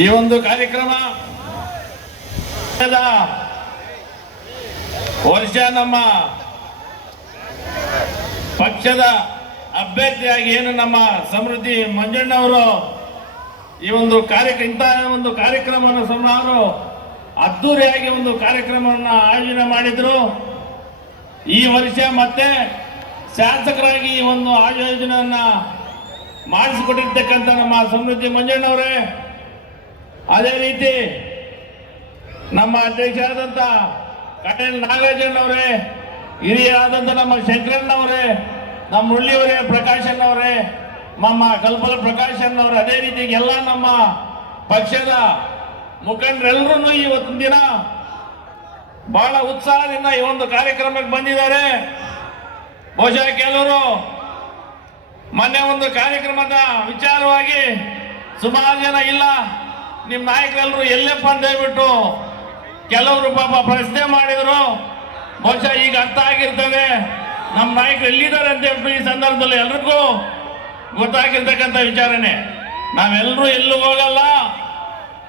ಈ ಒಂದು ಕಾರ್ಯಕ್ರಮ ವರ್ಷ ನಮ್ಮ ಪಕ್ಷದ ಅಭ್ಯರ್ಥಿಯಾಗಿ ಏನು ನಮ್ಮ ಸಮೃದ್ಧಿ ಮಂಜಣ್ಣವರು ಈ ಒಂದು ಇಂತಹ ಒಂದು ಕಾರ್ಯಕ್ರಮವನ್ನು ಸುಮಾರು ಅದ್ದೂರಿಯಾಗಿ ಒಂದು ಕಾರ್ಯಕ್ರಮವನ್ನು ಆಯೋಜನೆ ಮಾಡಿದ್ರು. ಈ ವರ್ಷ ಮತ್ತೆ ಶಾಸಕರಾಗಿ ಈ ಒಂದು ಆಯೋಜನೆಯನ್ನ ಮಾಡಿಸಿಕೊಟ್ಟಿರ್ತಕ್ಕಂಥ ನಮ್ಮ ಸಮೃದ್ಧಿ ಮಂಜಣ್ಣವರೇ, ಅದೇ ರೀತಿ ನಮ್ಮ ಅಧ್ಯಕ್ಷರಾದಂಥ ಕಟೇಲ್ ನಾಗರಾಜಣ್ಣವರೇ, ಹಿರಿಯರಾದಂಥ ನಮ್ಮ ಶಂಕರಣ್ಣವರೇ, ನಮ್ಮ ಮುಳ್ಳಿಯವರೇ, ಪ್ರಕಾಶಣ್ಣವರೇ, ನಮ್ಮ ಕಲ್ಪಲ ಪ್ರಕಾಶಣ್ಣವರೇ, ಅದೇ ರೀತಿ ಎಲ್ಲ ನಮ್ಮ ಪಕ್ಷದ ಮುಖಂಡರೆಲ್ಲರೂ ಇವತ್ತಿನ ದಿನ ಬಹಳ ಉತ್ಸಾಹದಿಂದ ಈ ಒಂದು ಕಾರ್ಯಕ್ರಮಕ್ಕೆ ಬಂದಿದ್ದಾರೆ. ಬಹುಶಃ ಕೆಲವರು ಮೊನ್ನೆ ಒಂದು ಕಾರ್ಯಕ್ರಮದ ವಿಚಾರವಾಗಿ ಸುಮಾರು ಜನ ಇಲ್ಲ ನಿಮ್ಮ ನಾಯಕರೆಲ್ಲರೂ ಎಲ್ಲಪ್ಪ ಅಂತ ಹೇಳ್ಬಿಟ್ಟು ಕೆಲವರು ಪಾಪ ಪ್ರಶ್ನೆ ಮಾಡಿದ್ರು. ಬಹುಶಃ ಈಗ ಅರ್ಥ ಆಗಿರ್ತದೆ ನಮ್ಮ ನಾಯಕರು ಎಲ್ಲಿದ್ದಾರೆ ಅಂತ ಹೇಳ್ಬಿಟ್ಟು ಈ ಸಂದರ್ಭದಲ್ಲಿ ಎಲ್ರಿಗೂ ಗೊತ್ತಾಗಿರ್ತಕ್ಕಂಥ ವಿಚಾರನೆ. ನಾವೆಲ್ಲರೂ ಎಲ್ಲೂ ಹೋಗಲ್ಲ,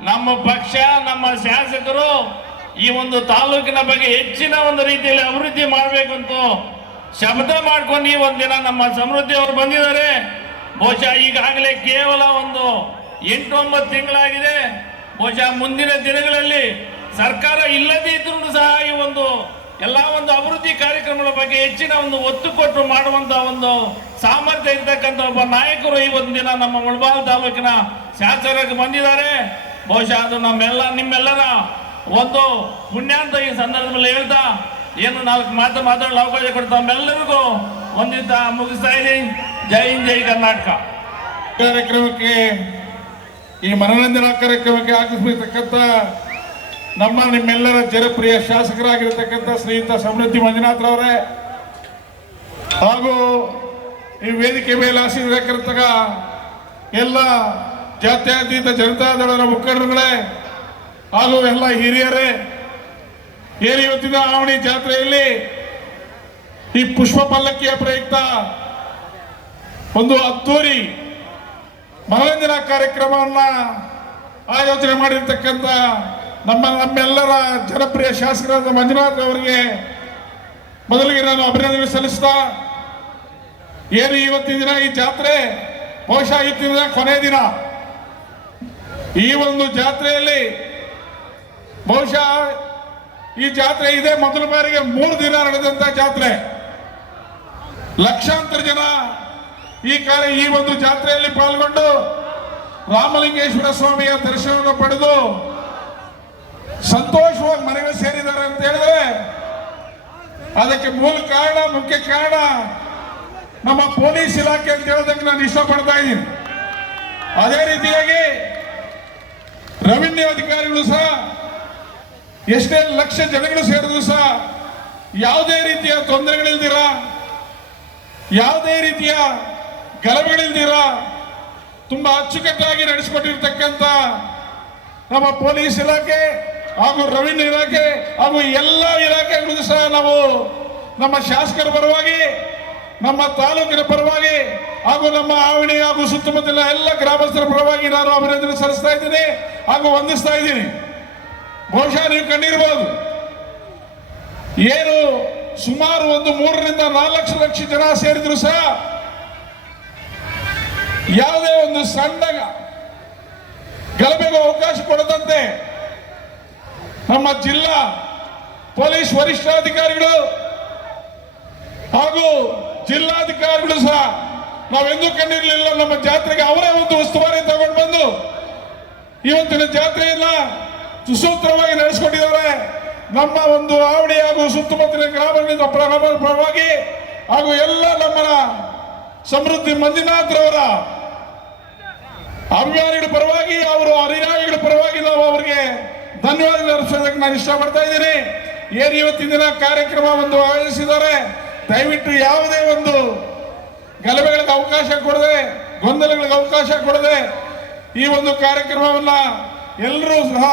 ನಮ್ಮ ಪಕ್ಷ ನಮ್ಮ ಶಾಸಕರು ಈ ಒಂದು ತಾಲೂಕಿನ ಬಗ್ಗೆ ಹೆಚ್ಚಿನ ಒಂದು ರೀತಿಯಲ್ಲಿ ಅಭಿವೃದ್ಧಿ ಮಾಡಬೇಕಂತ ಶಬ್ದ ಮಾಡ್ಕೊಂಡು ಈ ಒಂದಿನ ನಮ್ಮ ಸಮೃದ್ಧಿ ಅವರು ಬಂದಿದ್ದಾರೆ. ಬಹುಶಃ ಈಗಾಗಲೇ ಕೇವಲ ಒಂದು 8-9 ತಿಂಗಳಾಗಿದೆ. ಬಹುಶಃ ಮುಂದಿನ ದಿನಗಳಲ್ಲಿ ಸರ್ಕಾರ ಇಲ್ಲದೇ ಇದ್ರೂ ಸಹ ಈ ಒಂದು ಎಲ್ಲ ಒಂದು ಅಭಿವೃದ್ಧಿ ಕಾರ್ಯಕ್ರಮಗಳ ಬಗ್ಗೆ ಹೆಚ್ಚಿನ ಒಂದು ಒತ್ತು ಕೊಟ್ಟು ಮಾಡುವಂತ ಒಂದು ಸಾಮರ್ಥ್ಯ ಇರ್ತಕ್ಕಂಥ ಒಬ್ಬ ನಾಯಕರು ಈ ಒಂದು ದಿನ ನಮ್ಮ ಮುಳಬಾಗಿಲು ತಾಲೂಕಿನ ಶಾಸಕರಿಗೆ ಬಂದಿದ್ದಾರೆ. ಬಹುಶಃ ಅದು ನಿಮ್ಮೆಲ್ಲರ ಒಂದು ಪುಣ್ಯ ಅಂತ ಈ ಸಂದರ್ಭದಲ್ಲಿ ಹೇಳ್ತಾ ಏನು 4 ಮಾತು ಮಾತಾಡಲು ಅವಕಾಶ ಕೊಡ್ತಾ ನಮ್ಮೆಲ್ಲರಿಗೂ ಒಂದಿತ ಮುಗಿಸ್ತಾ ಇದ್ದೀನಿ. ಜೈ ಹಿಂದ್, ಜೈ ಕರ್ನಾಟಕ. ಕಾರ್ಯಕ್ರಮಕ್ಕೆ ಈ ಮನರಂಜನಾ ಕಾರ್ಯಕ್ರಮಕ್ಕೆ ಆಗಮಿಸತಕ್ಕಂಥ ನಿಮ್ಮೆಲ್ಲರ ಜನಪ್ರಿಯ ಶಾಸಕರಾಗಿರ್ತಕ್ಕಂಥ ಶ್ರೀಯುತ ಸಮೃದ್ಧಿ ಮಂಜುನಾಥ್ರವರೇ, ಹಾಗೂ ಈ ವೇದಿಕೆ ಮೇಲೆ ಆಸೀನರಾಗಿರ್ತಕ್ಕ ಎಲ್ಲ ಜಾತ್ಯತೀತ ಜನತಾದಳದ ಮುಖಂಡರುಗಳೇ ಹಾಗೂ ಎಲ್ಲ ಹಿರಿಯರೇ, ಏನು ಇವತ್ತಿನ ಆವಣಿ ಜಾತ್ರೆಯಲ್ಲಿ ಈ ಪುಷ್ಪ ಪಲ್ಲಕ್ಕಿಯ ಪ್ರಯುಕ್ತ ಒಂದು ಅದ್ದೂರಿ ಮನರಂಜನಾ ಕಾರ್ಯಕ್ರಮವನ್ನ ಆಯೋಜನೆ ಮಾಡಿರ್ತಕ್ಕಂಥ ನಮ್ಮೆಲ್ಲರ ಜನಪ್ರಿಯ ಶಾಸಕರಾದ ಮಂಜುನಾಥ್ ಅವರಿಗೆ ಮೊದಲಿಗೆ ನಾನು ಅಭಿನಂದನೆ ಸಲ್ಲಿಸ್ತಾ, ಏನು ಇವತ್ತಿನ ದಿನ ಈ ಜಾತ್ರೆ ಬಹುಶಃ ಇವತ್ತಿನ ದಿನ ಕೊನೆಯ ದಿನ. ಈ ಒಂದು ಜಾತ್ರೆಯಲ್ಲಿ ಬಹುಶಃ ಈ ಜಾತ್ರೆ ಇದೆ ಮೊದಲ ಬಾರಿಗೆ 3 ದಿನ ನಡೆದಂತ ಜಾತ್ರೆ. ಲಕ್ಷಾಂತರ ಜನ ಈ ಒಂದು ಜಾತ್ರೆಯಲ್ಲಿ ಪಾಲ್ಗೊಂಡು ರಾಮಲಿಂಗೇಶ್ವರ ಸ್ವಾಮಿಯ ದರ್ಶನವನ್ನು ಪಡೆದು ಸಂತೋಷವಾಗಿ ಮನೆಗೆ ಸೇರಿದ್ದಾರೆ ಅಂತ ಹೇಳಿದ್ರೆ ಅದಕ್ಕೆ ಮುಖ್ಯ ಕಾರಣ ನಮ್ಮ ಪೊಲೀಸ್ ಇಲಾಖೆ ಅಂತ ಹೇಳೋದಕ್ಕೆ ನಾನು ಇಷ್ಟಪಡ್ತಾ ಇದ್ದೀನಿ. ಅದೇ ರೀತಿಯಾಗಿ ರೆವಿನ್ಯೂ ಅಧಿಕಾರಿಗಳು ಸಹ ಎಷ್ಟೇ ಲಕ್ಷ ಜನಗಳು ಸೇರಿದ್ರು ಸಹ ಯಾವುದೇ ರೀತಿಯ ತೊಂದರೆಗಳಿಲ್ದಿರ, ಯಾವುದೇ ರೀತಿಯ ಗಲಭೆಗಳಿಲ್ದಿರ ತುಂಬಾ ಅಚ್ಚುಕಟ್ಟಾಗಿ ನಡೆಸಿಕೊಟ್ಟಿರ್ತಕ್ಕಂಥ ನಮ್ಮ ಪೊಲೀಸ್ ಇಲಾಖೆ ಹಾಗೂ ರೆವಿನ್ಯೂ ಇಲಾಖೆ ಹಾಗೂ ಎಲ್ಲ ಇಲಾಖೆಗಳಿಗೂ ಸಹ ನಾವು ನಮ್ಮ ಶಾಸಕರ ಪರವಾಗಿ, ನಮ್ಮ ತಾಲೂಕಿನ ಪರವಾಗಿ ಹಾಗೂ ನಮ್ಮ ಆವಣಿ ಹಾಗೂ ಸುತ್ತಮುತ್ತಲ ಎಲ್ಲ ಗ್ರಾಮಸ್ಥರ ಪರವಾಗಿ ನಾನು ಅಭಿನಂದನೆ ಸಲ್ಲಿಸ್ತಾ ಇದ್ದೀನಿ ಹಾಗೂ ವಂದಿಸ್ತಾ ಇದ್ದೀನಿ. ಬಹುಶಃ ನೀವು ಕಂಡಿರಬಹುದು, ಏನು ಸುಮಾರು 3-4 ಲಕ್ಷ ಜನ ಸೇರಿದ್ರು ಸಹ ಯಾವುದೇ ಒಂದು ಸಣ್ಣ ಗಲಭೆಗೂ ಅವಕಾಶ ಕೊಡದಂತೆ ನಮ್ಮ ಜಿಲ್ಲಾ ಪೊಲೀಸ್ ವರಿಷ್ಠಾಧಿಕಾರಿಗಳು ಹಾಗೂ ಜಿಲ್ಲಾಧಿಕಾರಿಗಳು ಸಹ ನಾವೆಂದೂ ಕಂಡಿರಲಿಲ್ಲ. ನಮ್ಮ ಜಾತ್ರೆಗೆ ಅವರೇ ಒಂದು ಉಸ್ತುವಾರಿ ತಗೊಂಡು ಬಂದು ಇವತ್ತಿನ ಜಾತ್ರೆಯನ್ನ ಸುಸೂತ್ರವಾಗಿ ನಡೆಸಿಕೊಂಡಿದ್ದಾರೆ. ನಮ್ಮ ಒಂದು ಆವಡಿ ಹಾಗೂ ಸುತ್ತಮುತ್ತಲಿನ ಗ್ರಾಮಗಳಿಂದ ಪರವಾಗಿ ಹಾಗೂ ಎಲ್ಲ ನಮ್ಮ ಸಮೃದ್ಧಿ ಮಂಜುನಾಥ್ರವರ ಅಭಿಮಾನಿಗಳ ಪರವಾಗಿ, ಅವರು ಅನುಯಾಯಿಗಳ ಪರವಾಗಿ ನಾವು ಅವರಿಗೆ ಧನ್ಯವಾದ ಅರ್ಪಿಸೋದಕ್ಕೆ ನಾನು ಇಷ್ಟಪಡ್ತಾ ಇದ್ದೀನಿ. ಏನು ಇವತ್ತಿನ ದಿನ ಕಾರ್ಯಕ್ರಮ ಒಂದು ಆಯೋಜಿಸಿದ್ದಾರೆ, ದಯವಿಟ್ಟು ಯಾವುದೇ ಒಂದು ಗಲಭೆಗಳಿಗೆ ಅವಕಾಶ ಕೊಡದೆ, ಗೊಂದಲಗಳಿಗೆ ಅವಕಾಶ ಕೊಡದೆ ಈ ಒಂದು ಕಾರ್ಯಕ್ರಮವನ್ನ ಎಲ್ಲರೂ ಸಹ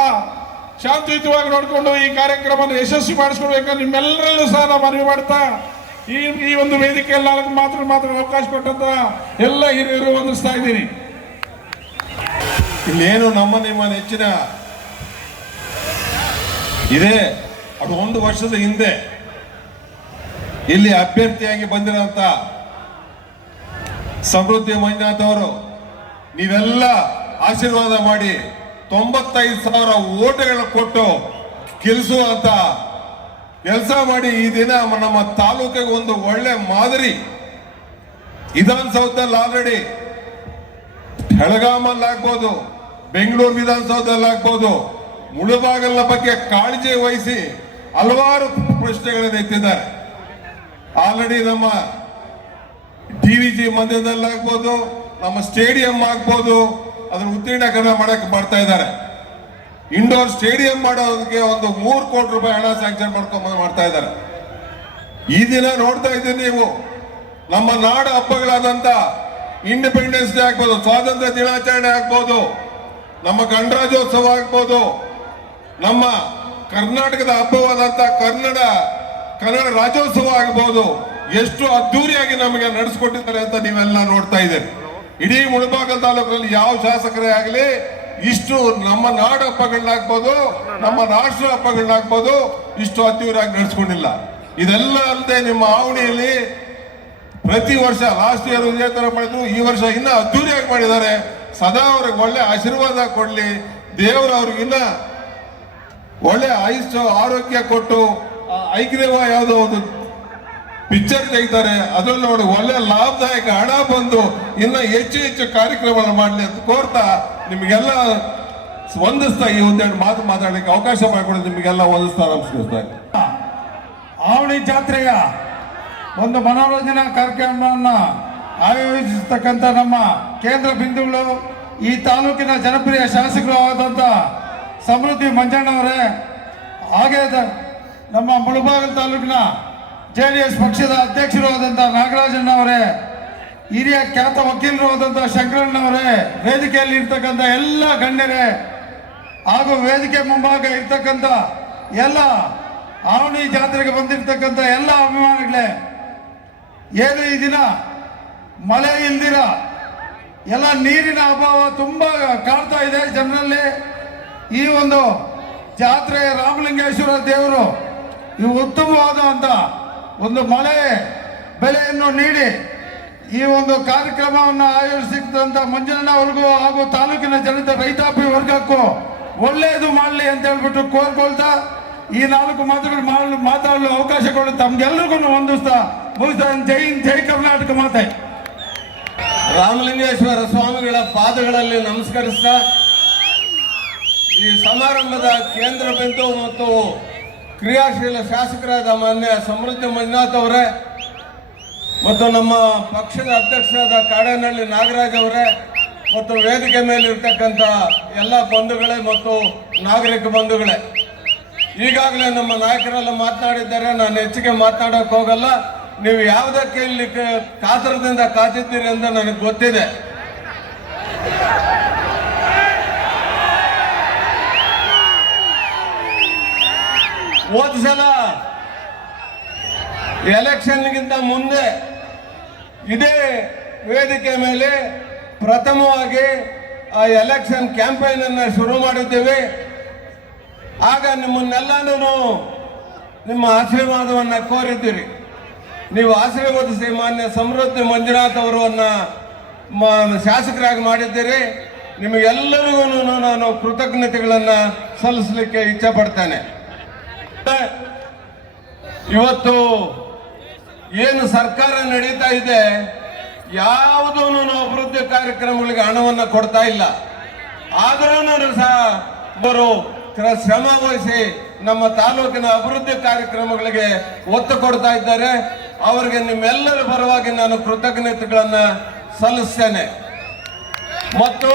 ಶಾಂತಿಯುತವಾಗಿ ನೋಡಿಕೊಂಡು ಈ ಕಾರ್ಯಕ್ರಮವನ್ನು ಯಶಸ್ವಿ ಮಾಡಿಸ್ಕೊಳ್ಬೇಕು ನಿಮ್ಮೆಲ್ಲರಲ್ಲೂ ಸಹ ನಾವು ಮನವಿ ಮಾಡ್ತಾ ಈ ಒಂದು ವೇದಿಕೆಯಲ್ಲಿ ಮಾತ್ರ ಅವಕಾಶ ಕೊಟ್ಟಂತ ಎಲ್ಲ ಹಿರಿಯರು ವಂದಿಸ್ತಾ ಇದ್ದೀನಿ. ಇಲ್ಲೇನು ನಿಮ್ಮ ನೆಚ್ಚಿನ ಇದೆ, ಅದು 1 ವರ್ಷದ ಹಿಂದೆ ಇಲ್ಲಿ ಅಭ್ಯರ್ಥಿಯಾಗಿ ಬಂದಿರೋಂಥ ಸಮೃದ್ಧಿ ಮಂಜುನಾಥ್ ಅವರು ನೀವೆಲ್ಲ ಆಶೀರ್ವಾದ ಮಾಡಿ 95,000 ಓಟುಗಳನ್ನು ಕೊಟ್ಟು ಗೆಲ್ಲಿಸುವಂತ ಕೆಲಸ ಮಾಡಿ ಈ ದಿನ ನಮ್ಮ ತಾಲೂಕಿಗೆ ಒಂದು ಒಳ್ಳೆ ಮಾದರಿ. ವಿಧಾನಸೌಧದಲ್ಲಿ ಆಲ್ರೆಡಿ ಬೆಳಗಾಮಲ್ಲಿ ಆಗ್ಬೋದು, ಬೆಂಗಳೂರು ವಿಧಾನಸೌಧದಲ್ಲಿ ಆಗ್ಬೋದು, ಮುಳುಬಾಗಲ ಬಗ್ಗೆ ಕಾಳಜಿ ವಹಿಸಿ ಹಲವಾರು ಪ್ರಶ್ನೆಗಳನ್ನು ಎತ್ತಿದ್ದಾರೆ. ಆಲ್ರೆಡಿ ನಮ್ಮ ಡಿವಿಜಿ ಮಂದಿರದಲ್ಲಾಗ್ಬೋದು, ನಮ್ಮ ಸ್ಟೇಡಿಯಂ ಆಗ್ಬೋದು, ಅದನ್ನು ಉತ್ತೀರ್ಣಕರಣ ಮಾಡಕ್ಕೆ ಮಾಡ್ತಾ ಇದ್ದಾರೆ. ಇಂಡೋರ್ ಸ್ಟೇಡಿಯಂ ಮಾಡೋದಕ್ಕೆ ಒಂದು 3 ಕೋಟಿ ರೂಪಾಯಿ ಹಣ ಸ್ಯಾಂಕ್ಷನ್ ಮಾಡ್ತಾ ಇದ್ದಾರೆ. ಈ ದಿನ ನೋಡ್ತಾ ಇದ್ದೀರಿ ನೀವು, ನಮ್ಮ ನಾಡ ಹಬ್ಬಗಳಾದಂತ ಇಂಡಿಪೆಂಡೆನ್ಸ್ ಡೇ ಆಗ್ಬೋದು, ಸ್ವಾತಂತ್ರ್ಯ ದಿನಾಚರಣೆ ಆಗ್ಬೋದು, ನಮ್ಮ ಗಣರಾಜ್ಯೋತ್ಸವ ಆಗ್ಬೋದು, ನಮ್ಮ ಕರ್ನಾಟಕದ ಹಬ್ಬವಾದಂತ ಕನ್ನಡ ರಾಜ್ಯೋತ್ಸವ ಆಗ್ಬೋದು, ಎಷ್ಟು ಅದ್ದೂರಿಯಾಗಿ ನಮಗೆ ನಡೆಸ್ಕೊಟ್ಟಿದ್ದಾರೆ ಅಂತ ನೀವೆಲ್ಲ ನೋಡ್ತಾ ಇದ್ದೀರಿ. ಇಡೀ ಮುಳಬಾಗಲ್ ತಾಲೂಕಿನಲ್ಲಿ ಯಾವ ಶಾಸಕರೇ ಆಗಲಿ ಇಷ್ಟು ನಮ್ಮ ನಾಡ ಹಬ್ಬಗಳನ್ನಾಗ್ಬೋದು, ನಮ್ಮ ರಾಷ್ಟ್ರ ಹಬ್ಬಗಳನ್ನಾಗ್ಬೋದು ಇಷ್ಟು ಅದ್ದೂರಿಯಾಗಿ ನಡೆಸ್ಕೊಂಡಿಲ್ಲ. ಇದೆಲ್ಲ ಅಲ್ಲದೆ ನಿಮ್ಮ ಆವಣಿಯಲ್ಲಿ ಪ್ರತಿ ವರ್ಷ ಲಾಸ್ಟ್ ಇಯರ್ ಇದೇ ತರ ಮಾಡಿದ್ರು, ಈ ವರ್ಷ ಇನ್ನ ಅದ್ದೂರಿಯಾಗಿ ಮಾಡಿದ್ದಾರೆ. ಸದಾ ಅವ್ರಿಗೆ ಒಳ್ಳೆ ಆಶೀರ್ವಾದ ಕೊಡ್ಲಿ, ದೇವರು ಅವ್ರಿಗಿನ್ನ ಒಳ್ಳೆ ಆರೋಗ್ಯ ಕೊಟ್ಟು, ಐಕ್ಯದೇವ ಯಾವುದೋ ಒಂದು ಪಿಕ್ಚರ್ ತೆಗಿತಾರೆ, ಅದ್ರಲ್ಲಿ ನೋಡಿ ಒಳ್ಳೆ ಲಾಭದಾಯಕ ಹಣ ಬಂದು ಇನ್ನ ಹೆಚ್ಚು ಹೆಚ್ಚು ಕಾರ್ಯಕ್ರಮಗಳು ಮಾಡಲಿ ಅಂತ ಕೋರ್ತಾ ನಿಮಗೆಲ್ಲ ವಂದಿಸ್ತಾ ಈ ಒಂದೆರಡು ಮಾತು ಮಾತಾಡಲಿಕ್ಕೆ ಅವಕಾಶ ಮಾಡಿಕೊಡೋದು ನಿಮಗೆಲ್ಲ ವಂದಿಸ್ತಾ ನಮಸ್ಕರಿಸ್ತಾ. ಆವಣಿ ಜಾತ್ರೆಯ ಒಂದು ಮನೋರಂಜನಾ ಕಾರ್ಯಕ್ರಮವನ್ನು ಆಯೋಜಿಸತಕ್ಕಂಥ ನಮ್ಮ ಕೇಂದ್ರ ಬಿಂದುಗಳು ಈ ತಾಲೂಕಿನ ಜನಪ್ರಿಯ ಶಾಸಕರು ಆದಂಥ ಸಮೃದ್ಧಿ ಮಂಜಣ್ಣವರೇ, ಹಾಗೆ ನಮ್ಮ ಮುಳಬಾಗಿಲು ತಾಲೂಕಿನ JDS ಪಕ್ಷದ ಅಧ್ಯಕ್ಷರು ಆದಂಥ ನಾಗರಾಜಣ್ಣವರೇ, ಹಿರಿಯ ಖ್ಯಾತ ವಕೀಲರು ಆದಂಥ ಶಂಕರಣ್ಣವರೇ, ವೇದಿಕೆಯಲ್ಲಿ ಇರ್ತಕ್ಕಂಥ ಎಲ್ಲ ಗಣ್ಯರೇ ಹಾಗೂ ವೇದಿಕೆ ಮುಂಭಾಗ ಇರ್ತಕ್ಕಂಥ ಎಲ್ಲ ಆವಣಿ ಜಾತ್ರೆಗೆ ಬಂದಿರತಕ್ಕಂಥ ಎಲ್ಲ ಅಭಿಮಾನಿಗಳೇ, ಏನು ಈ ದಿನ ಮಳೆ ಇಲ್ದಿರ ಎಲ್ಲ ನೀರಿನ ಅಭಾವ ತುಂಬ ಕಾಡ್ತಾ ಇದೆ ಜನರಲ್ಲಿ. ಈ ಒಂದು ಜಾತ್ರೆ ರಾಮಲಿಂಗೇಶ್ವರ ದೇವರು ಇವು ಉತ್ತಮವಾದಂಥ ಒಂದು ಮಳೆ ಬೆಲೆಯನ್ನು ನೀಡಿ ಈ ಒಂದು ಕಾರ್ಯಕ್ರಮವನ್ನು ಆಯೋಜಿಸಿದಂಥ ಮಂಜಣ್ಣ ಅವ್ರಿಗೂ ಹಾಗೂ ತಾಲೂಕಿನ ಜನತೆ ರೈತಾಪಿ ವರ್ಗಕ್ಕೂ ಒಳ್ಳೆಯದು ಮಾಡಲಿ ಅಂತ ಹೇಳ್ಬಿಟ್ಟು ಕೋರ್ಕೊಳ್ತಾ ಈ 4 ಮಾತುಗಳು ಮಾತಾಡಲು ಅವಕಾಶ ಕೊಡು ತಮ್ಗೆಲ್ರಿಗೂ ಹೊಂದಿಸ್ತಾ ಮುಗಿಸ್ತಾ ಜೈ ಹಿಂದ್, ಜೈ ಕರ್ನಾಟಕ ಮಾತೆ. ರಾಮಲಿಂಗೇಶ್ವರ ಸ್ವಾಮಿಗಳ ಪಾದಗಳಲ್ಲಿ ನಮಸ್ಕರಿಸ್ತಾ ಈ ಸಮಾರಂಭದ ಕೇಂದ್ರ ಬಿಂದು ಮತ್ತು ಕ್ರಿಯಾಶೀಲ ಶಾಸಕರಾದ ಮಾನ್ಯ ಸಮೃದ್ಧಿ ಮಂಜುನಾಥ್ ಅವರೇ ಮತ್ತು ನಮ್ಮ ಪಕ್ಷದ ಅಧ್ಯಕ್ಷರಾದ ಕಾಡೇನಹಳ್ಳಿ ನಾಗರಾಜ್ ಅವರೇ ಮತ್ತು ವೇದಿಕೆ ಮೇಲೆ ಇರ್ತಕ್ಕಂಥ ಎಲ್ಲ ಬಂಧುಗಳೇ ಮತ್ತು ನಾಗರಿಕ ಬಂಧುಗಳೇ, ಈಗಾಗಲೇ ನಮ್ಮ ನಾಯಕರೆಲ್ಲ ಮಾತನಾಡಿದ್ದಾರೆ, ನಾನು ಹೆಚ್ಚಿಗೆ ಮಾತನಾಡೋಕೆ ಹೋಗಲ್ಲ. ನೀವು ಯಾವುದಕ್ಕೆ ಇಲ್ಲಿ ಕಾತರದಿಂದ ಕಾತಿದ್ದೀರಿ ಅಂತ ನನಗೆ ಗೊತ್ತಿದೆ. ಹೋದ ಸಲ ಎಲೆಕ್ಷನ್ಗಿಂತ ಮುಂದೆ ಇದೇ ವೇದಿಕೆ ಮೇಲೆ ಪ್ರಥಮವಾಗಿ ಆ ಎಲೆಕ್ಷನ್ ಕ್ಯಾಂಪೈನ್ ಅನ್ನು ಶುರು ಮಾಡಿದ್ದೇವೆ. ಆಗ ನಿಮ್ಮನ್ನೆಲ್ಲನೂ ನಿಮ್ಮ ಆಶೀರ್ವಾದವನ್ನು ಕೋರಿದ್ದೀರಿ. ನೀವು ಆಶೀರ್ವದಿಸಿ ಮಾನ್ಯ ಸಮೃದ್ಧಿ ಮಂಜುನಾಥ್ ಅವರನ್ನ ಶಾಸಕರಾಗಿ ಮಾಡಿದ್ದೀರಿ. ನಿಮಗೆಲ್ಲರಿಗೂ ನಾನು ಕೃತಜ್ಞತೆಗಳನ್ನು ಸಲ್ಲಿಸಲಿಕ್ಕೆ ಇಚ್ಛೆ ಪಡ್ತೇನೆ. ಇವತ್ತು ಏನು ಸರ್ಕಾರ ನಡೀತಾ ಇದೆ, ಯಾವುದೂ ಅಭಿವೃದ್ಧಿ ಕಾರ್ಯಕ್ರಮಗಳಿಗೆ ಹಣವನ್ನು ಕೊಡ್ತಾ ಇಲ್ಲ. ಆದ್ರೂ ಸಹ ಅವರು ಶ್ರಮ ವಹಿಸಿ ನಮ್ಮ ತಾಲೂಕಿನ ಅಭಿವೃದ್ಧಿ ಕಾರ್ಯಕ್ರಮಗಳಿಗೆ ಒತ್ತು ಕೊಡ್ತಾ ಇದ್ದಾರೆ. ಅವರಿಗೆ ನಿಮ್ಮೆಲ್ಲರ ಪರವಾಗಿ ನಾನು ಕೃತಜ್ಞತೆಗಳನ್ನು ಸಲ್ಲಿಸ್ತೇನೆ. ಮತ್ತು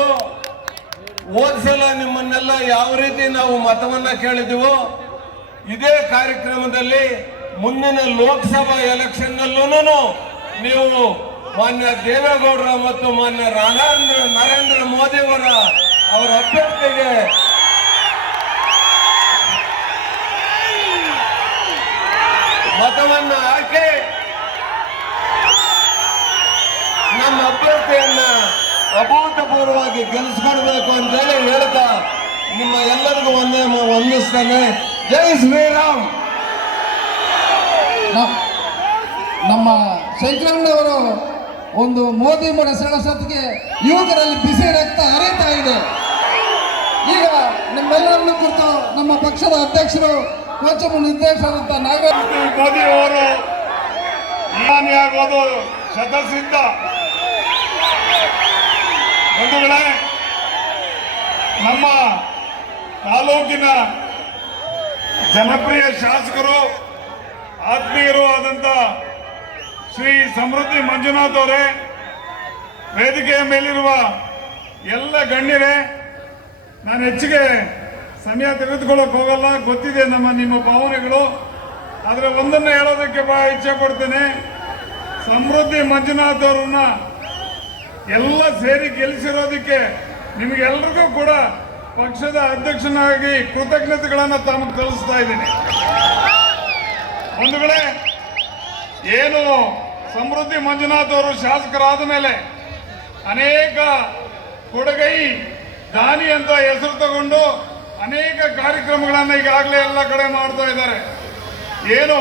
ಹೋದ ಸಲ ನಿಮ್ಮನ್ನೆಲ್ಲ ಯಾವ ರೀತಿ ನಾವು ಮತವನ್ನ ಕೇಳಿದೆವೋ ಇದೇ ಕಾರ್ಯಕ್ರಮದಲ್ಲಿ ಮುಂದಿನ ಲೋಕಸಭಾ ಎಲೆಕ್ಷನ್ನಲ್ಲೂ ನೀವು ಮಾನ್ಯ ದೇವೇಗೌಡರ ಮತ್ತು ಮಾನ್ಯ ನರೇಂದ್ರ ಮೋದಿ ಅವರ ಅಭ್ಯರ್ಥಿಗೆ ಮತವನ್ನ ಹಾಕಿ ನಮ್ಮ ಅಭ್ಯರ್ಥಿಯನ್ನ ಅಭೂತಪೂರ್ವವಾಗಿ ಗೆಲ್ಲಿಸ್ಕೊಡ್ಬೇಕು ಅಂತೇಳಿ ಹೇಳ್ತಾ ನಿಮ್ಮ ಎಲ್ಲರಿಗೂ ವಂದಿಸ್ತೇನೆ. ಜೈ ಶ್ರೀರಾಮ್. ನಮ್ಮ ಶಂಕರಣ್ಣವರು ಒಂದು ಮೋದಿ ಹೆಸರಿಗೆ ಯುವಕರಲ್ಲಿ ಬಿಸಿ ರಕ್ತ ಹರಿತಾ ಇದೆ. ಈಗ ನಿಮ್ಮೆಲ್ಲರನ್ನು ಕುರಿತು ನಮ್ಮ ಪಕ್ಷದ ಅಧ್ಯಕ್ಷರು ಕೋಚಮ ನಿರ್ದೇಶಕರಾದಂಥ ನಾಗರಾಜ್ ಮೋದಿ ಅವರು ಪ್ರಧಾನಿಯಾಗೋದು ಶತಸಿದ್ಧ. ಬಂಧುಗಳೇ, ನಮ್ಮ ತಾಲೂಕಿನ ಜನಪ್ರಿಯ ಶಾಸಕರು ಆತ್ಮೀಯರು ಆದಂತ ಶ್ರೀ ಸಮೃದ್ಧಿ ಮಂಜುನಾಥ್ ಅವರೇ, ವೇದಿಕೆಯ ಮೇಲಿರುವ ಎಲ್ಲ ಗಣ್ಯರೇ, ನಾನು ಹೆಚ್ಚಿಗೆ ಸಮಯ ತೆಗೆದುಕೊಳ್ಳೋಕೆ ಹೋಗಲ್ಲ, ಗೊತ್ತಿದೆ ನಿಮ್ಮ ಭಾವನೆಗಳು. ಆದರೆ ಒಂದನ್ನು ಹೇಳೋದಕ್ಕೆ ಬಹಳ ಇಚ್ಛೆ ಪಡ್ತೇನೆ. ಸಮೃದ್ಧಿ ಮಂಜುನಾಥ್ ಅವರನ್ನ ಎಲ್ಲ ಸೇರಿ ಗೆಲ್ಲಿಸಿರೋದಕ್ಕೆ ನಿಮಗೆಲ್ರಿಗೂ ಕೂಡ ಪಕ್ಷದ ಅಧ್ಯಕ್ಷನಾಗಿ ಕೃತಜ್ಞತೆಗಳನ್ನು ತಮಗೆ ತಿಳಿಸ್ತಾ ಇದ್ದೀನಿ. ಬಂಧುಗಳೇ, ಏನು ಸಮೃದ್ಧಿ ಮಂಜುನಾಥ್ ಅವರು ಶಾಸಕರಾದ ಮೇಲೆ ಅನೇಕ ಕೊಡುಗೈ ದಾನಿ ಅಂತ ಹೆಸರು ತಗೊಂಡು ಅನೇಕ ಕಾರ್ಯಕ್ರಮಗಳನ್ನು ಈಗಾಗಲೇ ಎಲ್ಲ ಕಡೆ ಮಾಡ್ತಾ ಇದ್ದಾರೆ. ಏನು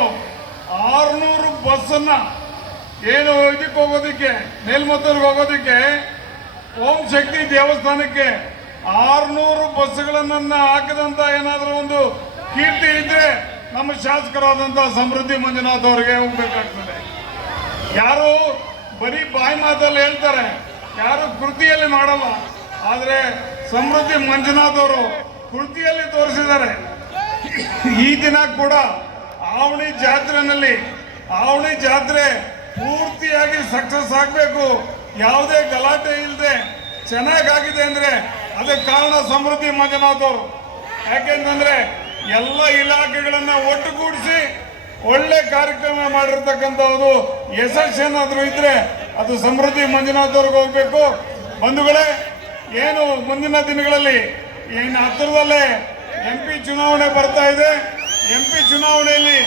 600 ಬಸ್ಸನ್ನ ಏನು ಇದಕ್ಕೆ ಹೋಗೋದಕ್ಕೆ, ಮೇಲ್ಮತ್ತೂರಿಗೆ ಹೋಗೋದಕ್ಕೆ ಓಂ ಶಕ್ತಿ ದೇವಸ್ಥಾನಕ್ಕೆ 600 ಬಸ್ಸುಗಳನ್ನ ಹಾಕಿದಂತ ಏನಾದರೂ ಒಂದು ಕೀರ್ತಿ ಇದ್ರೆ ನಮ್ಮ ಶಾಸಕರಾದಂಥ ಸಮೃದ್ಧಿ ಮಂಜುನಾಥ್ ಅವರಿಗೆ ಹೋಗ್ಬೇಕಾಗ್ತದೆ. ಯಾರು ಬರೀ ಬಾಯಿ ಮಾತಲ್ಲಿ ಹೇಳ್ತಾರೆ, ಯಾರು ಕೃತಿಯಲ್ಲಿ ಮಾಡಲ್ಲ. ಆದರೆ ಸಮೃದ್ಧಿ ಮಂಜುನಾಥ್ ಅವರು ಕೃತಿಯಲ್ಲಿ ತೋರಿಸಿದ್ದಾರೆ. ಈ ದಿನ ಕೂಡ ಆವಣಿ ಜಾತ್ರೆ ಪೂರ್ತಿಯಾಗಿ ಸಕ್ಸಸ್ ಆಗಬೇಕು, ಯಾವುದೇ ಗಲಾಟೆ ಇಲ್ಲದೆ ಚೆನ್ನಾಗಾಗಿದೆ ಅಂದ್ರೆ ಅದಕ್ಕೆ ಕಾರಣ ಸಮೃದ್ಧಿ ಮಂಜುನಾಥ್ ಅವರು. ಯಾಕೆಂತಂದ್ರೆ ಎಲ್ಲ ಇಲಾಖೆಗಳನ್ನ ಒಟ್ಟುಗೂಡಿಸಿ ಒಳ್ಳೆ ಕಾರ್ಯಕ್ರಮ ಮಾಡಿರ್ತಕ್ಕಂಥದ್ದು ಯಶಸ್ಸೇನಾದ್ರೂ ಇದ್ರೆ ಅದು ಸಮೃದ್ಧಿ ಮಂಜುನಾಥ್ ಅವ್ರಿಗೆ ಹೋಗ್ಬೇಕು. ಬಂಧುಗಳೇ, ಏನು ಮುಂದಿನ ದಿನಗಳಲ್ಲಿ ಇನ್ನು ಹತ್ತಿರದಲ್ಲೇ MP ಚುನಾವಣೆ ಬರ್ತಾ ಇದೆ. MP ಚುನಾವಣೆಯಲ್ಲಿ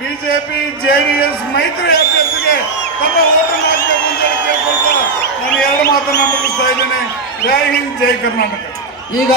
ಬಿಜೆಪಿ JDS ಮೈತ್ರಿ ಅಭ್ಯರ್ಥಿಗೆ ತಮ್ಮ ಓಟನ್ನು ಹಾಕಬೇಕು ಅಂತ ಹೇಳಿ ಕೇಳ್ಕೊಳ್ತಾ ನಾನು 2 ಮಾತನ್ನು ಮುಗಿಸ್ತಾ ಇದ್ದೇನೆ. ಜೈ ಹಿಂದ್, ಜೈ ಕರ್ನಾಟಕ. ಈಗ